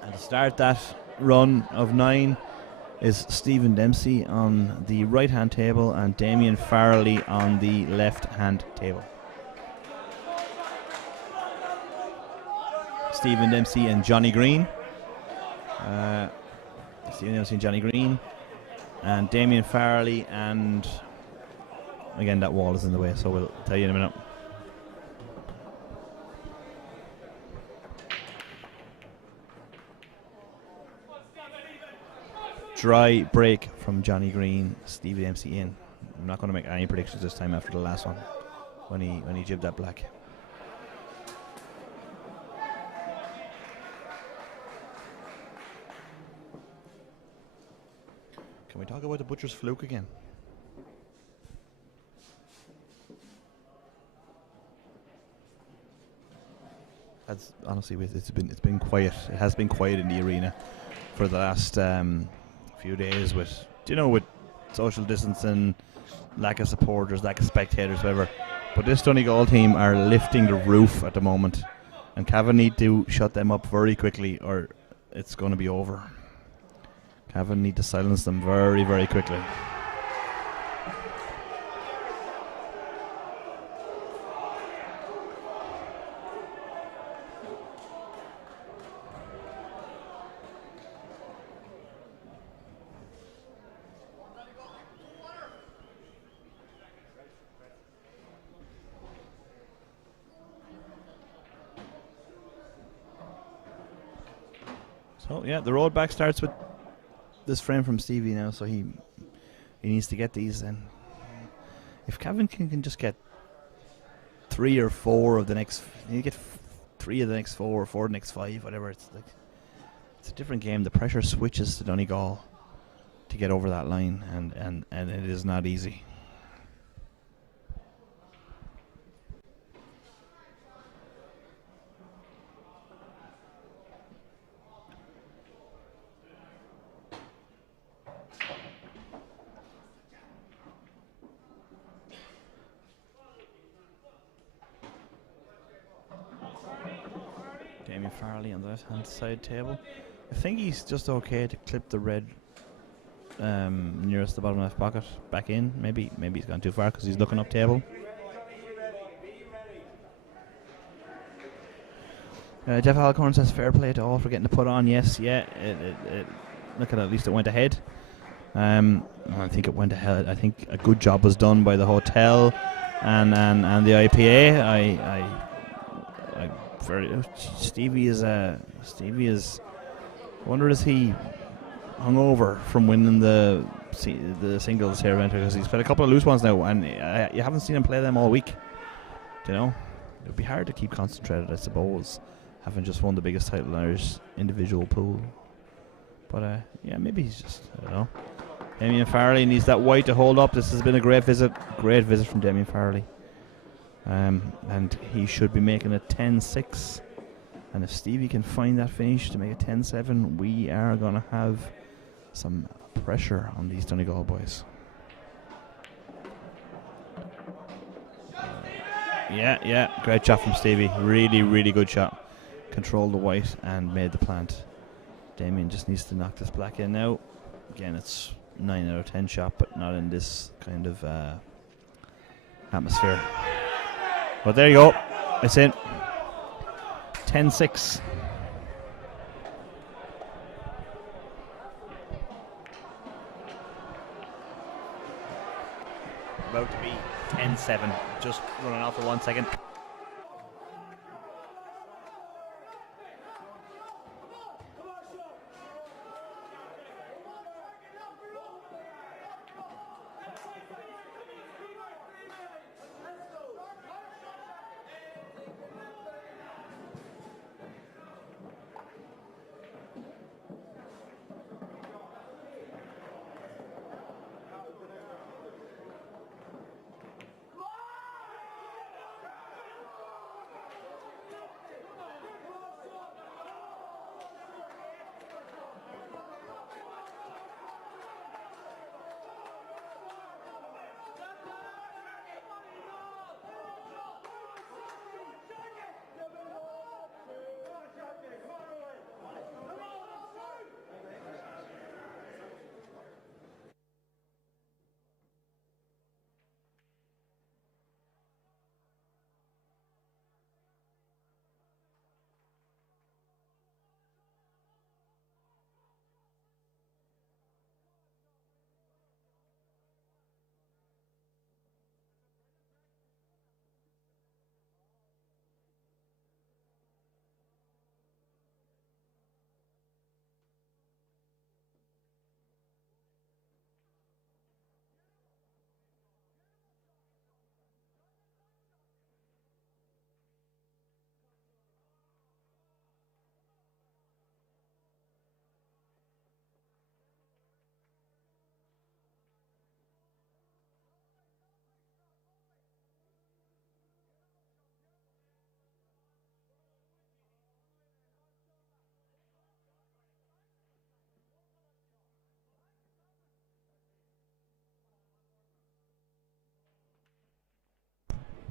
And to start that run of 9 is Stephen Dempsey on the right hand table and Damien Farrelly on the left hand table. Stephen Dempsey and Johnny Green. Stephen Dempsey and Johnny Green. And Damien Farrelly, and again that wall is in the way, so we'll tell you in a minute. Dry break from Johnny Green, Stevie Dempsey in. I'm not going to make any predictions this time after the last one when he jibbed that black. Can we talk about the butcher's fluke again? That's honestly, it's been quiet. It has been quiet in the arena for the last few days with social distancing, lack of supporters, lack of spectators, whatever. But this Donegal team are lifting the roof at the moment, and Cavan need to shut them up very quickly or it's going to be over. Cavan need to silence them very, very quickly. So yeah, the road back starts with this frame from Stevie now, so he needs to get these. And if Cavan can just get 3 or 4 of the next, you get 3 of the next 4 or 4 of the next 5, whatever. It's a different game. The pressure switches to Donegal to get over that line, and it is not easy. Damien Farley on the left-hand side table. I think he's just okay to clip the red nearest the bottom left pocket back in. Maybe he's gone too far because he's looking up table. Jeff Alcorn says fair play to all for getting the put on. Yes, yeah. Look at least it went ahead. I think it went ahead. I think a good job was done by the hotel and the IPA. Stevie is. I wonder, is he hungover from winning the singles here, because he's played a couple of loose ones now, and you haven't seen him play them all week. You know, it would be hard to keep concentrated, I suppose, having just won the biggest title in Irish individual pool. But yeah, maybe he's just, I don't know. Damien Farley needs that white to hold up. This has been a great visit from Damien Farley. And he should be making it 10-6. And if Stevie can find that finish to make it 10-7, we are going to have some pressure on these Donegal boys. Yeah, great shot from Stevie. Really, really good shot. Controlled the white and made the plant. Damien just needs to knock this black in now. Again, it's 9 out of 10 shot, but not in this kind of atmosphere. But there you go. It's in. 10-6. About to be 10-7. Just running off for 1 second.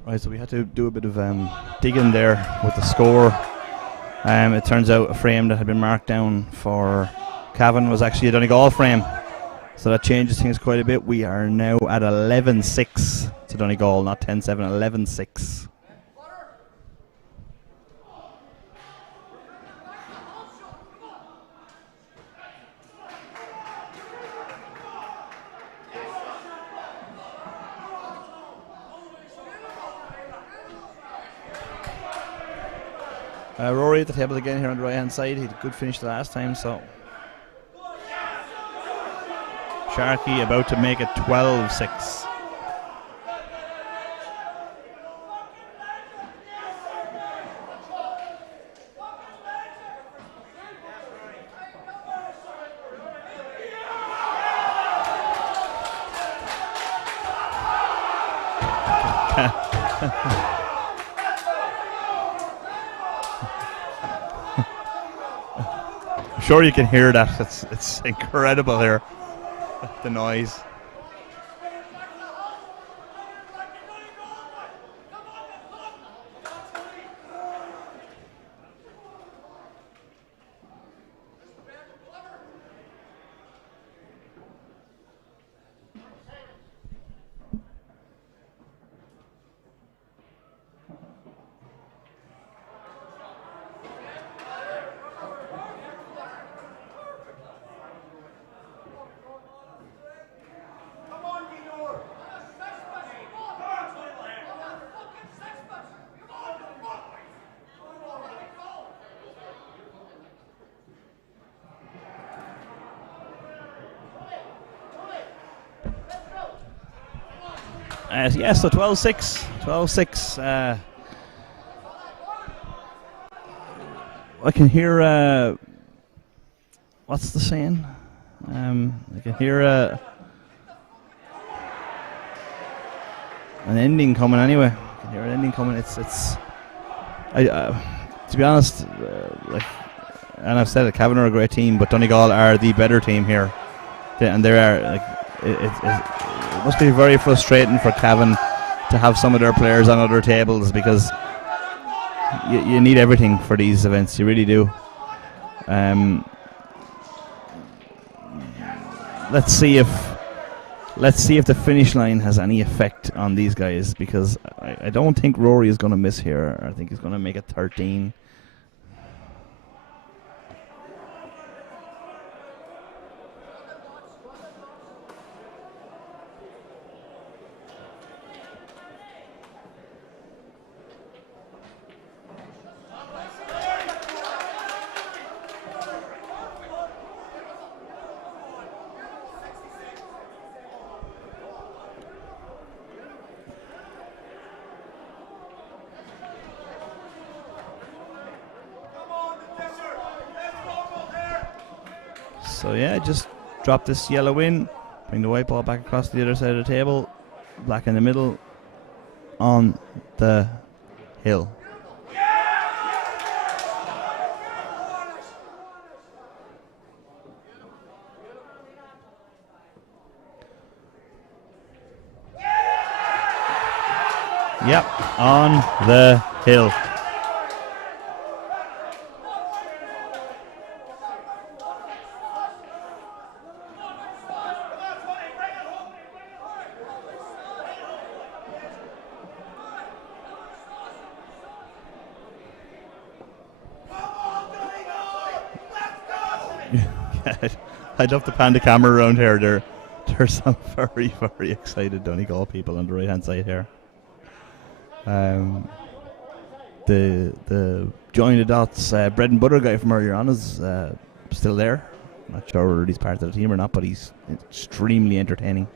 Right, so we had to do a bit of digging there with the score. It turns out a frame that had been marked down for Cavan was actually a Donegal frame. So that changes things quite a bit. We are now at 11-6 to Donegal, not 10-7, 11-6. Rory at the table again here on the right hand side. He had a good finish the last time, so Sharkey about to make it 12-6. I'm sure you can hear that. It's incredible here. The noise. So 12-6. 12-6. I can hear... what's the saying? I can hear an ending coming anyway. I can hear an ending coming. It's to be honest, and I've said it, Cavan are a great team, but Donegal are the better team here. And they are it must be very frustrating for Cavan to have some of their players on other tables, because you need everything for these events. You really do. Let's see if the finish line has any effect on these guys, because I don't think Rory is going to miss here. I think he's going to make it 13. So yeah, just drop this yellow in, bring the white ball back across the other side of the table, black in the middle, on the hill. Yep, on the hill. I'd love to pan the camera around here. There's some very, very excited Donegal people on the right hand side here. The join the dots bread and butter guy from earlier on is still there. Not sure whether he's part of the team or not, but he's extremely entertaining.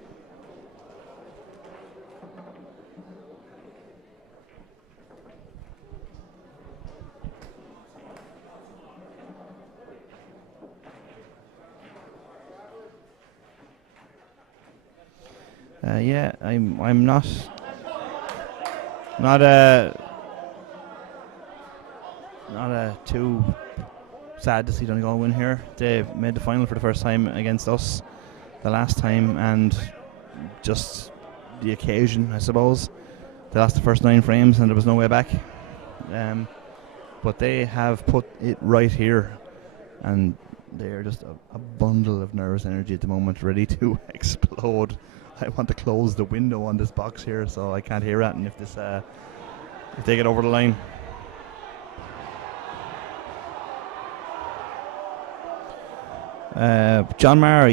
Yeah, I'm not too sad to see Donegal win here. They made the final for the first time against us the last time, and just the occasion, I suppose. They lost the first 9 frames and there was no way back. But they have put it right here, and They're just a bundle of nervous energy at the moment, ready to explode. I want to close the window on this box here so I can't hear it, and if they get over the line. John Maher,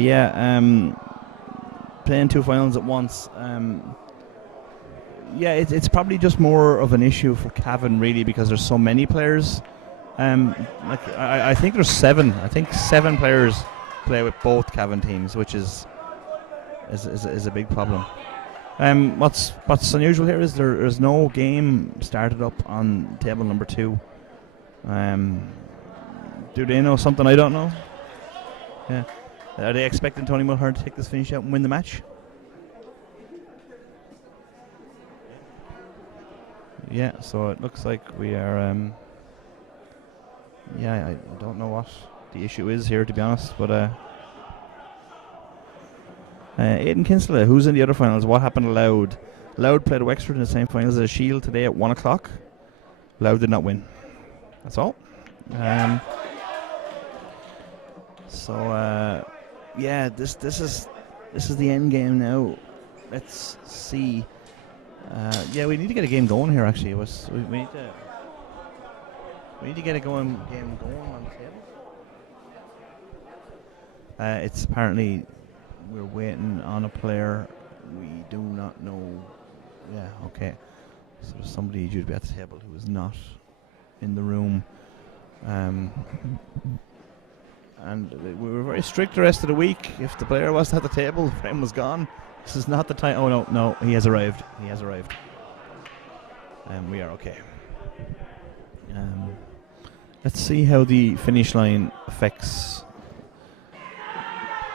playing 2 finals at once. It's probably just more of an issue for Cavan, really, because there's so many players. I think there's 7. I think 7 players play with both Cavan teams, which is a big problem. What's unusual here is there's no game started up on table number 2. Do they know something I don't know? Yeah. Are they expecting Tony Mulhern to take this finish out and win the match? Yeah, so it looks like we are... I don't know what the issue is here, to be honest, but... Aidan Kinsella, who's in the other finals? What happened to Loud? Loud played Wexford in the same finals as Shield today at 1 o'clock. Loud did not win. That's all. This is the end game now. Let's see. We need to get a game going here. Actually, we need to get a game going on the table. It's apparently we're waiting on a player. We do not know. Yeah, okay. So there's somebody due to be at the table who is not in the room. And we were very strict the rest of the week. If the player wasn't at the table, the frame was gone. This is not the time. Oh, no, he has arrived. We are okay. Let's see how the finish line affects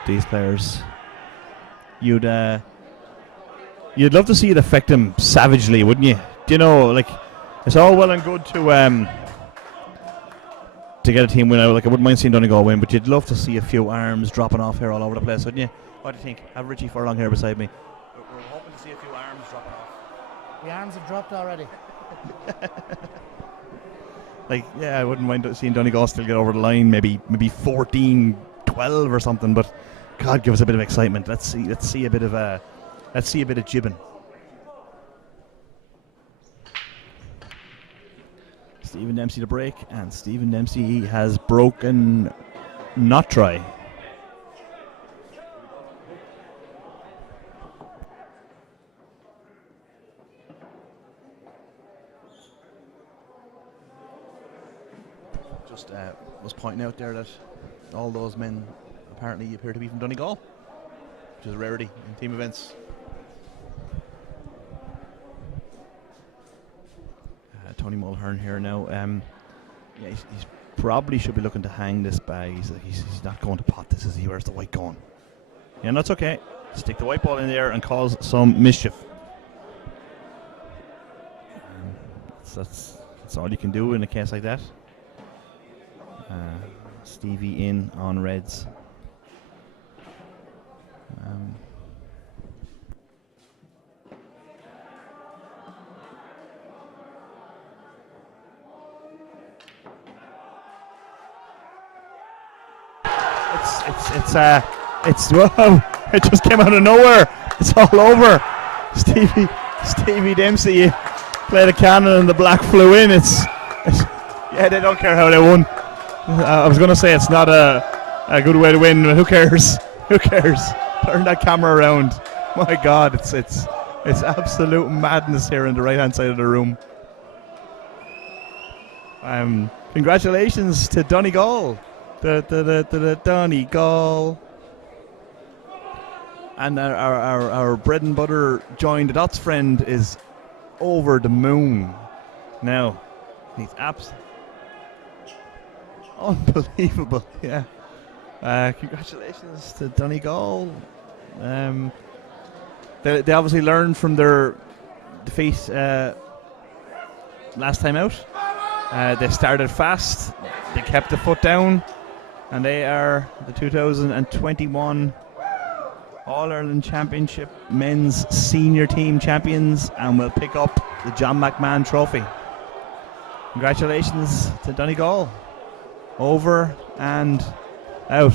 these players. You'd love to see it affect them savagely, wouldn't you? Do you know, like, it's all well and good to get a team win out. Like, I wouldn't mind seeing Donegal win, but you'd love to see a few arms dropping off here all over the place, wouldn't you? What do you think? Have Richie Furlong here beside me. We're hoping to see a few arms dropping off. The arms have dropped already. I wouldn't mind seeing Donegal still get over the line, maybe 14-12 or something, but God, give us a bit of excitement. Let's see a bit of jibbing. Stephen Dempsey to break, and Stephen Dempsey has broken not try. Just was pointing out there that all those men apparently appear to be from Donegal, which is a rarity in team events. Tony Mulhern here now. He's probably should be looking to hang this bag. He's not going to pot this, is he? Where's the white going? Yeah, that's okay. Stick the white ball in there and cause some mischief. That's all you can do in a case like that. Stevie in on reds. It's whoa! It just came out of nowhere. It's all over. Stevie Dempsey played a cannon and the black flew in. They don't care how they won. I was going to say it's not a good way to win, but who cares? Who cares? Turn that camera around. My God, it's absolute madness here on the right hand side of the room. Congratulations to Donegal. The Donegal. And our bread and butter join the dots friend is over the moon. Now, he's unbelievable, yeah. Congratulations to Donegal. They obviously learned from their defeat last time out. They started fast. They kept the foot down. And they are the 2021 All-Ireland Championship Men's Senior Team Champions and will pick up the John McMahon Trophy. Congratulations to Donegal. Over and Out.